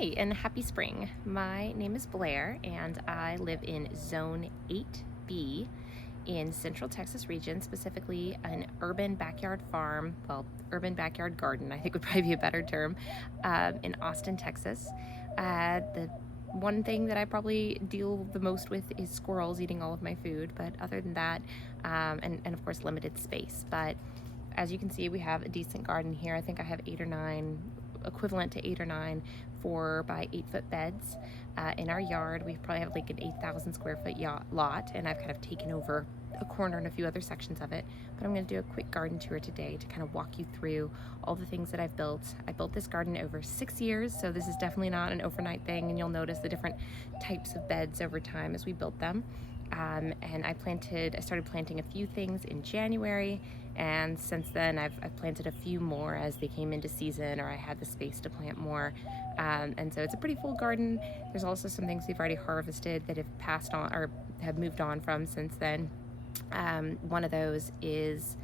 Hi and happy spring. My name is Blair and I live in Zone 8B in Central Texas region, specifically an urban backyard farm, well, urban backyard garden, I think would probably be a better term, in Austin, Texas. The one thing that I probably deal the most with is squirrels eating all of my food, but other than that, and of course limited space. But as you can see, we have a decent garden here. I think I have 8 or 9, equivalent to 8 or 9 4 by 8 foot beds in our yard. We probably have like an 8,000 square foot lot, and I've kind of taken over a corner and a few other sections of it. But I'm going to do a quick garden tour today to kind of walk you through all the things that I've built. I built this garden over 6 years, so this is definitely not an overnight thing, and you'll notice the different types of beds over time as we built them. And I started planting a few things in January, and since then I've planted a few more as they came into season or I had the space to plant more. And so it's a pretty full garden. There's also some things we've already harvested that have passed on or have moved on from since then. One of those is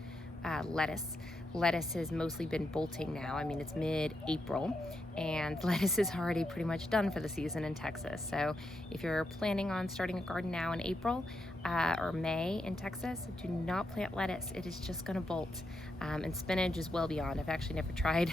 lettuce. Lettuce has mostly been bolting now. I mean, it's mid-April and lettuce is already pretty much done for the season in Texas. So if you're planning on starting a garden now in April or May in Texas, do not plant lettuce. It is just gonna bolt. And spinach is well beyond. I've actually never tried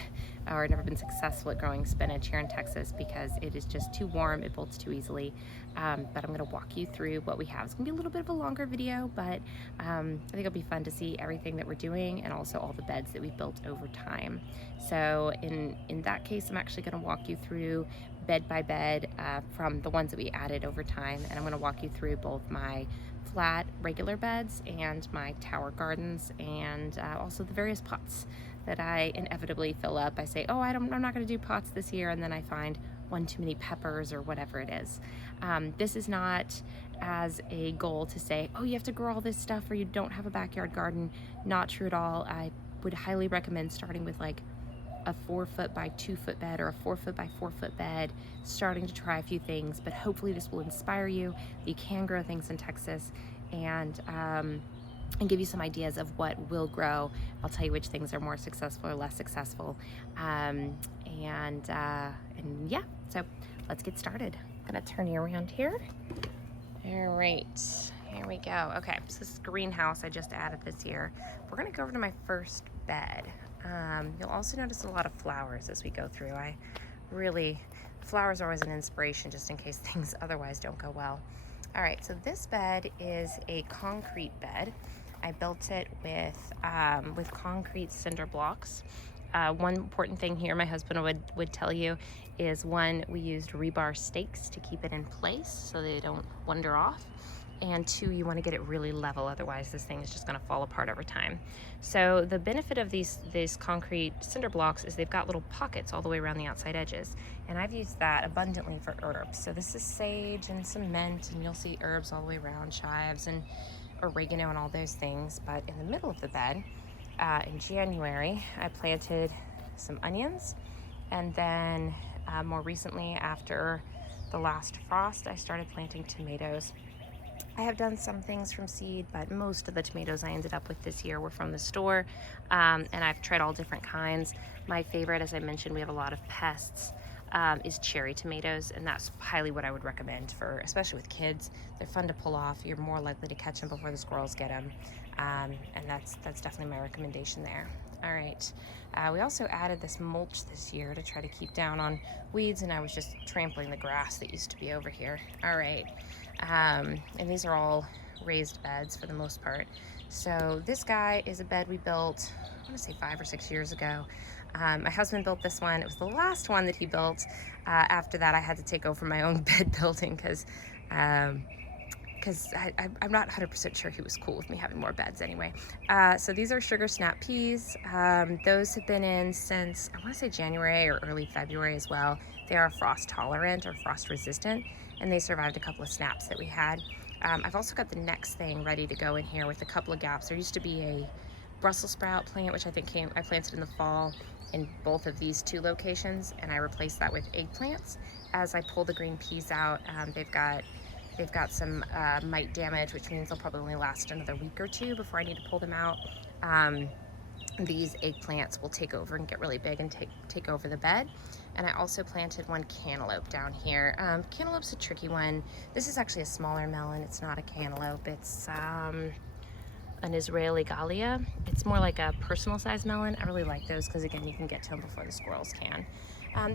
or never been successful at growing spinach here in Texas because it is just too warm, it bolts too easily. But I'm gonna walk you through what we have. It's gonna be a little bit of a longer video, but I think it'll be fun to see everything that we're doing and also all the beds that we've built over time. So in that case, I'm actually going to walk you through bed by bed from the ones that we added over time, and I'm going to walk you through both my flat regular beds and my tower gardens, and also the various pots that I inevitably fill up. I say, oh, I'm not going to do pots this year, and then I find one too many peppers or whatever it is. This is not as a goal to say, oh, you have to grow all this stuff or you don't have a backyard garden. Not true at all. I would highly recommend starting with like a 4 foot by 2 foot bed or a 4 foot by 4 foot bed, starting to try a few things, but hopefully this will inspire you. You can grow things in Texas and give you some ideas of what will grow. I'll tell you which things are more successful or less successful. And yeah, so let's get started. I'm gonna turn you around here. All right, here we go. Okay, so this is greenhouse I just added this year. We're gonna go over to my first bed. You'll also notice a lot of flowers as we go through. Flowers are always an inspiration just in case things otherwise don't go well. All right, so this bed is a concrete bed. I built it with concrete cinder blocks. One important thing here my husband would tell you is, one, we used rebar stakes to keep it in place so they don't wander off. And 2, you want to get it really level, otherwise this thing is just going to fall apart over time. So the benefit of these concrete cinder blocks is they've got little pockets all the way around the outside edges, and I've used that abundantly for herbs. So this is sage and some mint, and you'll see herbs all the way around, chives and oregano and all those things. But in the middle of the bed, in January, I planted some onions, and then more recently, after the last frost, I started planting tomatoes. I have done some things from seed, but most of the tomatoes I ended up with this year were from the store, and I've tried all different kinds. My favorite, as I mentioned, we have a lot of pests, is cherry tomatoes, and that's highly what I would recommend for, especially with kids. They're fun to pull off. You're more likely to catch them before the squirrels get them, and that's definitely my recommendation there. All right, we also added this mulch this year to try to keep down on weeds, and I was just trampling the grass that used to be over here. All right. And these are all raised beds for the most part. So this guy is a bed we built, I want to say 5 or 6 years ago. My husband built this one. It was the last one that he built. After that, I had to take over my own bed building because I'm not 100% sure he was cool with me having more beds anyway. So these are sugar snap peas. Those have been in since, I want to say January or early February as well. They are frost tolerant or frost resistant, and they survived a couple of snaps that we had. I've also got the next thing ready to go in here with a couple of gaps. There used to be a Brussels sprout plant, which I planted in the fall in both of these 2 locations, and I replaced that with eggplants. As I pull the green peas out, they've got some mite damage, which means they'll probably only last another week or 2 before I need to pull them out. These eggplants will take over and get really big and take over the bed. And I also planted one cantaloupe down here. Cantaloupe's a tricky one. This is actually a smaller melon. It's not a cantaloupe. It's an Israeli Galia. It's more like a personal size melon. I really like those because again, you can get to them before the squirrels can.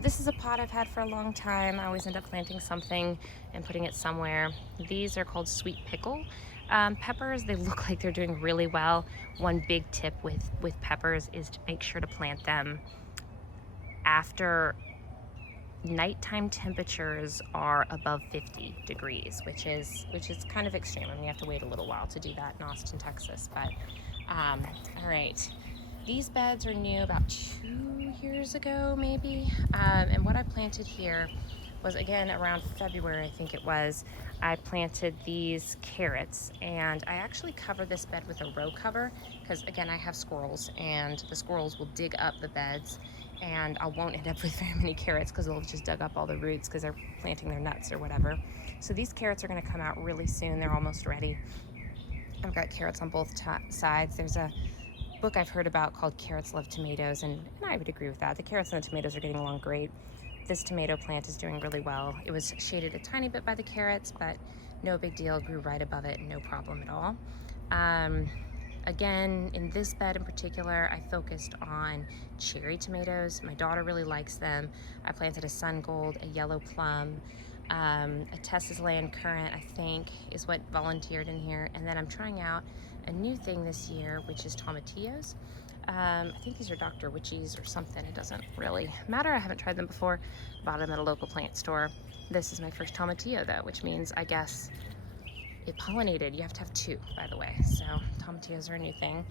This is a pot I've had for a long time. I always end up planting something and putting it somewhere. These are called sweet pickle peppers. They look like they're doing really well. One big tip with peppers is to make sure to plant them after nighttime temperatures are above 50 degrees, which is kind of extreme. I mean, you have to wait a little while to do that in Austin, Texas. But all right, these beds are new about 2 years ago, maybe. And what I planted here was, again, around February, I think it was. I planted these carrots, and I actually covered this bed with a row cover because, again, I have squirrels, and the squirrels will dig up the beds, and I won't end up with very many carrots because they'll just dug up all the roots because they're planting their nuts or whatever. So these carrots are going to come out really soon. They're almost ready. I've got carrots on both sides. There's a book I've heard about called Carrots Love Tomatoes, and I would agree with that. The carrots and the tomatoes are getting along great. This tomato plant is doing really well. It was shaded a tiny bit by the carrots, but no big deal. Grew right above it, no problem at all. Again, in this bed in particular, I focused on cherry tomatoes. My daughter really likes them. I planted a sun gold, a yellow plum, a Texas land currant, I think, is what volunteered in here. And then I'm trying out a new thing this year, which is tomatillos. I think these are Dr. Witchy's or something. It doesn't really matter. I haven't tried them before. Bought them at a local plant store. This is my first tomatillo though, which means I guess it pollinated. You have to have 2, by the way. So tomatillos are a new thing.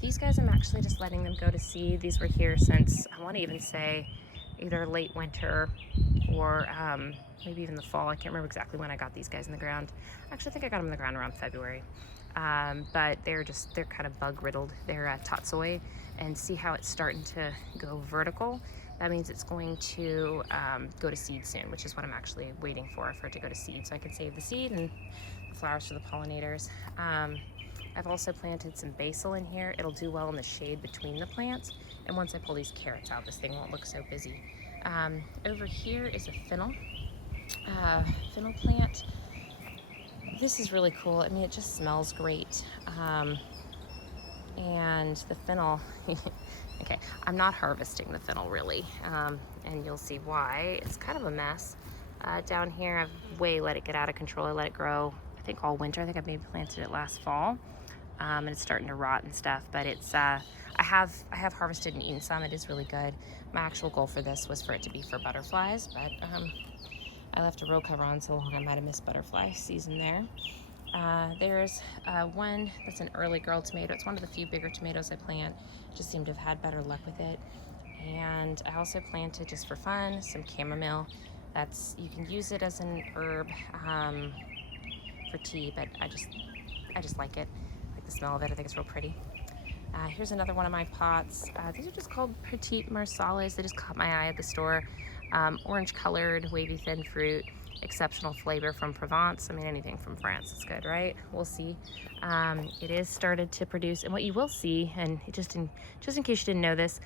These guys, I'm actually just letting them go to seed. These were here since, I want to even say, either late winter or maybe even the fall. I can't remember exactly when I got these guys in the ground. Actually, I think I got them in the ground around February. But they're kind of bug riddled. They're tatsoi, and see how it's starting to go vertical. That means it's going to go to seed soon, which is what I'm actually waiting for it to go to seed so I can save the seed and the flowers for the pollinators. I've also planted some basil in here. It'll do well in the shade between the plants. And once I pull these carrots out, this thing won't look so busy. Over here is a fennel plant. This is really cool. I mean, it just smells great. And the fennel, okay, I'm not harvesting the fennel really, and you'll see why. It's kind of a mess. Down here, I've let it get out of control. I let it grow, I think all winter. I think I maybe planted it last fall, and it's starting to rot and stuff, but it's, I have harvested and eaten some. It is really good. My actual goal for this was for it to be for butterflies, but I left a row cover on so long I might have missed butterfly season there. There's one that's an early girl tomato. It's one of the few bigger tomatoes I plant. Just seem to have had better luck with it. And I also planted, just for fun, some chamomile. You can use it as an herb for tea, but I just like it. I like the smell of it. I think it's real pretty. Here's another one of my pots. These are just called Petite Marsales. They just caught my eye at the store. Orange colored, wavy thin fruit, exceptional flavor from Provence. I mean, anything from France is good, right? We'll see. It is started to produce, and what you will see, and just in case you didn't know this,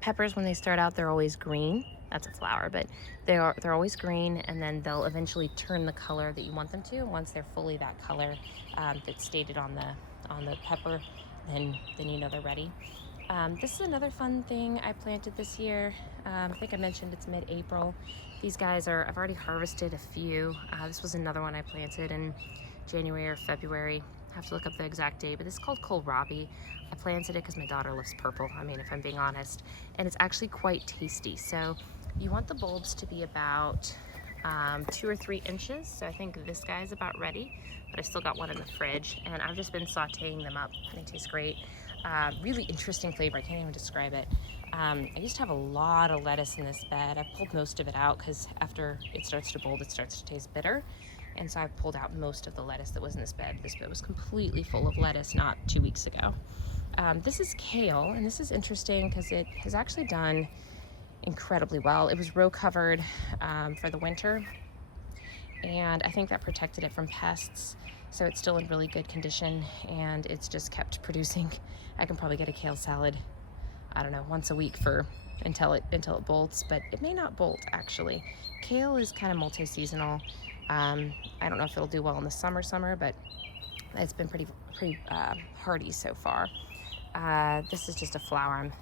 peppers, when they start out, they're always green. That's a flower, but they're always green, and then they'll eventually turn the color that you want them to. Once they're fully that color that's stated on the pepper, then you know they're ready. This is another fun thing I planted this year. I think I mentioned it's mid-April. These guys I've already harvested a few. This was another one I planted in January or February. I have to look up the exact date, but this is called kohlrabi. I planted it because my daughter loves purple, I mean, if I'm being honest. And it's actually quite tasty. So you want the bulbs to be about 2 or 3 inches. So I think this guy is about ready, but I still got one in the fridge, and I've just been sauteing them up. They taste great. Really interesting flavor. I can't even describe it. I used to have a lot of lettuce in this bed. I pulled most of it out because after it starts to bolt, it starts to taste bitter. And so I pulled out most of the lettuce that was in this bed. This bed was completely full of lettuce not 2 weeks ago. This is kale, and this is interesting because it has actually done incredibly well. It was row covered for the winter, and I think that protected it from pests. So it's still in really good condition, and it's just kept producing. I can probably get a kale salad I don't know, once a week until it bolts, but it may not bolt actually. Kale is kind of multi-seasonal. I don't know if it'll do well in the summer, but it's been pretty hardy so far. This is just a flower I'm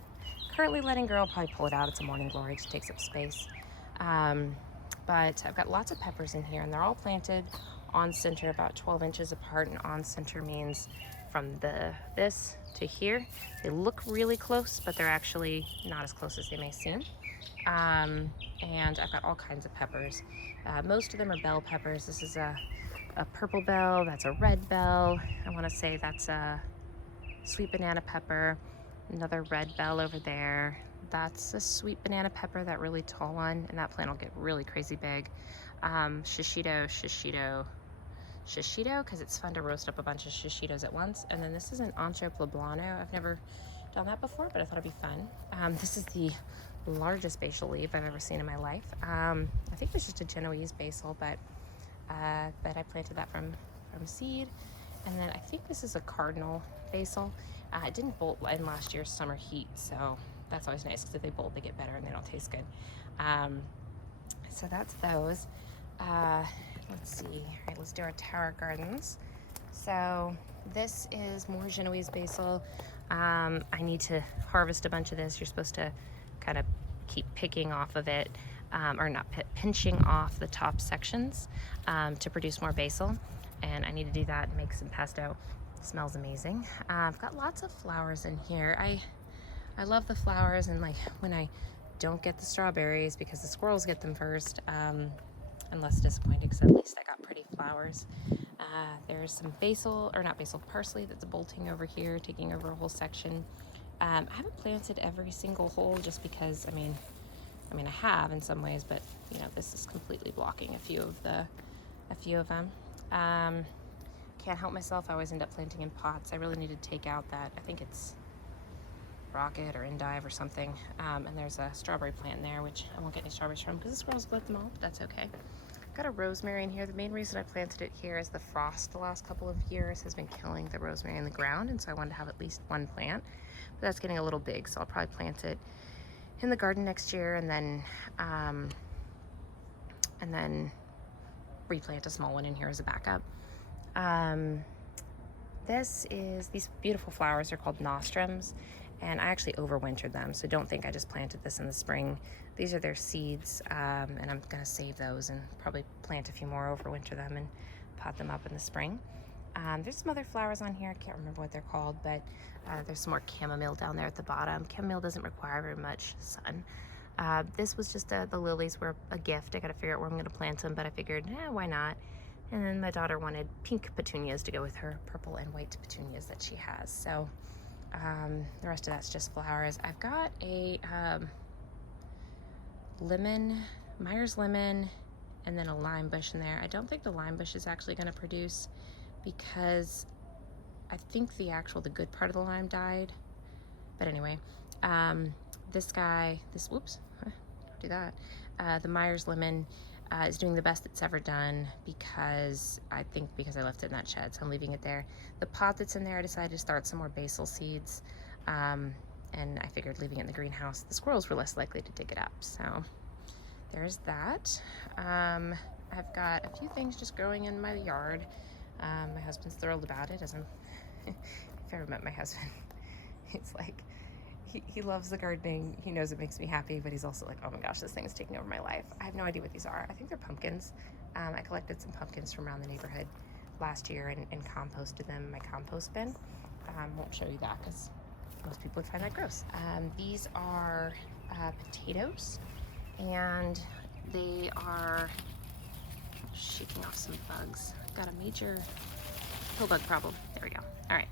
currently letting grow. I'll probably pull it out. It's a morning glory. It just takes up space. But I've got lots of peppers in here, and they're all planted on center, about 12 inches apart. And on center means from this to here. They look really close, but they're actually not as close as they may seem. And I've got all kinds of peppers. Most of them are bell peppers. This is a purple bell. That's a red bell. I want to say that's a sweet banana pepper. Another red bell over there. That's a sweet banana pepper, that really tall one, and that plant will get really crazy big. Shishito, because it's fun to roast up a bunch of shishitos at once. And then this is an Ancho Poblano. I've never done that before, but I thought it'd be fun. This is the largest basil leaf I've ever seen in my life. I think it's just a Genoese basil, but I planted that from seed. And then I think this is a cardinal basil. It didn't bolt in last year's summer heat, so that's always nice, because if they bolt, they get better and they don't taste good. So that's those. Let's see. All right, let's do our tower gardens. So this is more Genoese basil. I need to harvest a bunch of this. You're supposed to kind of keep picking off of it, or not pinching off the top sections to produce more basil. And I need to do that and make some pesto. It smells amazing. I've got lots of flowers in here. I love the flowers, and like when I don't get the strawberries, because the squirrels get them first, I'm less disappointed, because at least I got pretty flowers. There's some parsley that's bolting over here, taking over a whole section. I haven't planted every single hole, just because, I mean I have in some ways, but you know, this is completely blocking a few of them. Can't help myself. I always end up planting in pots. I really need to take out that, I think it's rocket or endive or something. And there's a strawberry plant in there, which I won't get any strawberries from because the squirrels collect them all, but that's okay. Got a rosemary in here. The main reason I planted it here is the frost the last couple of years has been killing the rosemary in the ground, and so I wanted to have at least one plant. But that's getting a little big, so I'll probably plant it in the garden next year, and then replant a small one in here as a backup. These beautiful flowers are called nostrums, and I actually overwintered them, so don't think I just planted this in the spring. These are their seeds, and I'm gonna save those and probably plant a few more, overwinter them, and pot them up in the spring. There's some other flowers on here. I can't remember what they're called, but there's some more chamomile down there at the bottom. Chamomile doesn't require very much sun. This was just the lilies were a gift. I gotta figure out where I'm gonna plant them, but I figured, why not? And then my daughter wanted pink petunias to go with her purple and white petunias that she has. So the rest of that's just flowers. I've got a Myers lemon, and then a lime bush in there. I don't think the lime bush is actually gonna produce, because I think the good part of the lime died. But anyway, whoops, don't do that. The Myers lemon is doing the best it's ever done, because I left it in that shed, so I'm leaving it there. The pot that's in there, I decided to start some more basil seeds, and I figured leaving it in the greenhouse, the squirrels were less likely to dig it up. So there's that. I've got a few things just growing in my yard. My husband's thrilled about it, as I'm if you ever met my husband, he's like, he loves the gardening. He knows it makes me happy, but he's also like, oh my gosh, this thing is taking over my life. I have no idea what these are. I think they're pumpkins. I collected some pumpkins from around the neighborhood last year and composted them in my compost bin. Won't show you that because most people would find that gross. These are potatoes, and they are shaking off some bugs. Got a major pill bug problem. There we go. All right.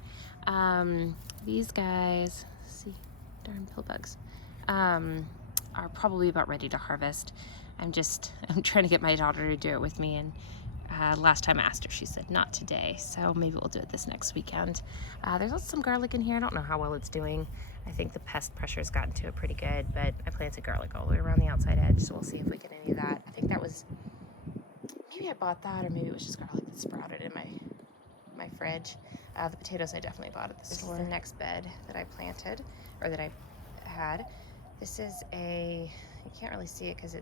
These guys, see, darn pill bugs, are probably about ready to harvest. I'm trying to get my daughter to do it with me, and last time I asked her, she said not today, so maybe we'll do it this next weekend. There's also some garlic in here. I don't know how well it's doing. I think the pest pressure's gotten to it pretty good, but I planted garlic all the way around the outside edge, so we'll see if we get any of that. I think that was, maybe I bought that, or maybe it was just garlic that sprouted in my fridge. The potatoes I definitely bought at the store. This is the next bed that I planted, or that I had. This is you can't really see it because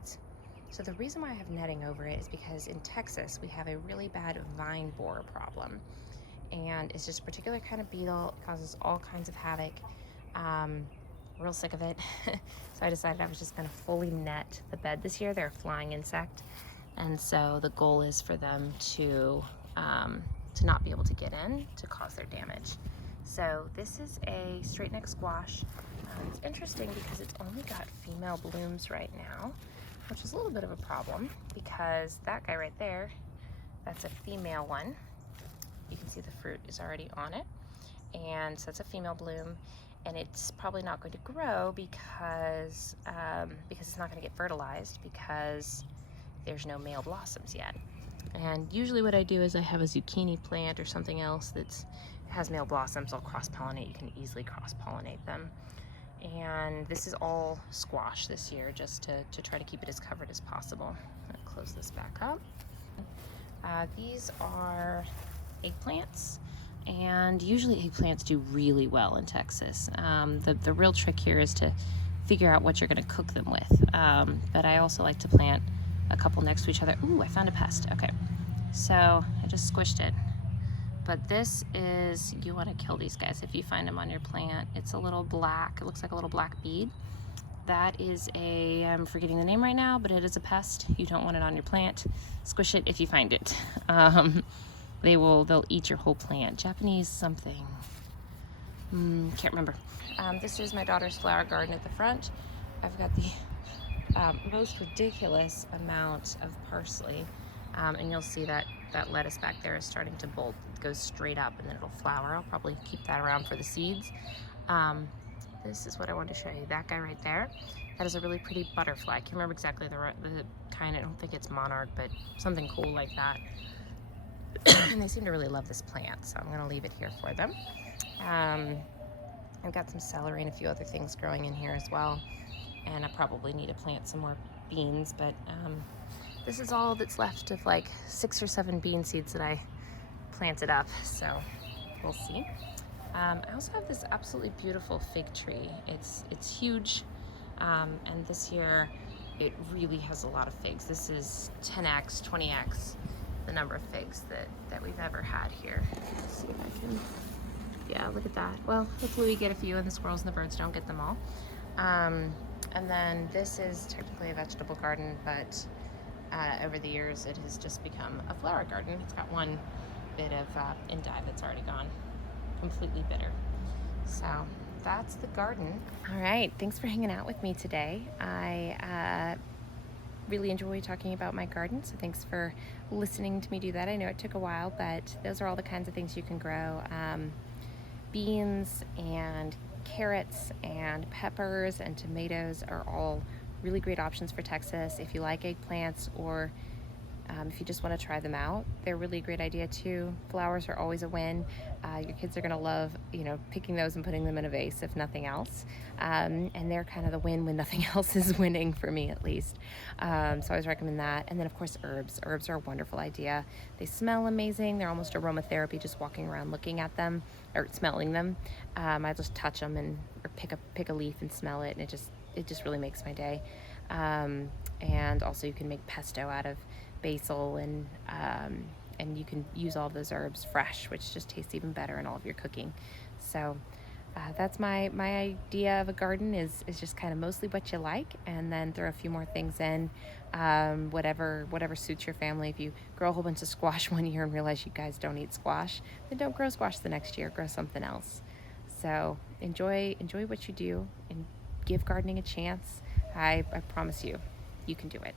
so the reason why I have netting over it is because in Texas we have a really bad vine borer problem. And it's just a particular kind of beetle. It causes all kinds of havoc. Real sick of it. So I decided I was just gonna fully net the bed this year. They're a flying insect. And so the goal is for them to not be able to get in to cause their damage. So this is a straight neck squash. It's interesting because it's only got female blooms right now, which is a little bit of a problem because that guy right there, that's a female one. You can see the fruit is already on it. And so it's a female bloom, and it's probably not going to grow because it's not going to get fertilized because there's no male blossoms yet. And usually what I do is I have a zucchini plant or something else that has male blossoms. I'll cross-pollinate. You can easily cross-pollinate them. And this is all squash this year, just to try to keep it as covered as possible. I'm gonna close this back up. These are eggplants, and usually eggplants do really well in Texas. The real trick here is to figure out what you're going to cook them with. But I also like to plant a couple next to each other. Ooh, I found a pest. Okay, so I just squished it. But this is, you want to kill these guys if you find them on your plant. It's a little black, it looks like a little black bead. That is I'm forgetting the name right now, but it is a pest. You don't want it on your plant. Squish it if you find it. They'll eat your whole plant. Japanese something. Can't remember. This is my daughter's flower garden at the front. I've got the most ridiculous amount of parsley. And you'll see that lettuce back there is starting to bolt. It goes straight up and then it'll flower. I'll probably keep that around for the seeds. This is what I wanted to show you. That guy right there, that is a really pretty butterfly. I can't remember exactly the kind. I don't think it's monarch, but something cool like that. And they seem to really love this plant, so I'm gonna leave it here for them. I've got some celery and a few other things growing in here as well. And I probably need to plant some more beans, but this is all that's left of like 6 or 7 bean seeds that I planted up, so we'll see. I also have this absolutely beautiful fig tree. It's huge, and this year it really has a lot of figs. This is 10x, 20x the number of figs that we've ever had here. Let's see if I can, yeah, look at that. Well, hopefully we get a few and the squirrels and the birds don't get them all. And then this is technically a vegetable garden, but over the years it has just become a flower garden. It's got one bit of endive that's already gone, completely bitter. So that's the garden. All right, thanks for hanging out with me today. I really enjoy talking about my garden, so thanks for listening to me do that. I know it took a while, but those are all the kinds of things you can grow. Beans and carrots and peppers and tomatoes are all really great options for Texas. If you like eggplants, or if you just want to try them out, they're really a great idea too. Flowers are always a win. Your kids are going to love, picking those and putting them in a vase, if nothing else. And they're kind of the win when nothing else is winning, for me at least. So I always recommend that. And then of course herbs. Herbs are a wonderful idea. They smell amazing. They're almost aromatherapy, just walking around looking at them or smelling them. I just touch them or pick a leaf and smell it, and it just really makes my day. And also you can make pesto out of basil, and you can use all of those herbs fresh, which just tastes even better in all of your cooking. So that's my idea of a garden is just kind of mostly what you like, and then throw a few more things in, whatever suits your family. If you grow a whole bunch of squash one year and realize you guys don't eat squash, then don't grow squash the next year, grow something else. So enjoy what you do and give gardening a chance. I promise you, you can do it.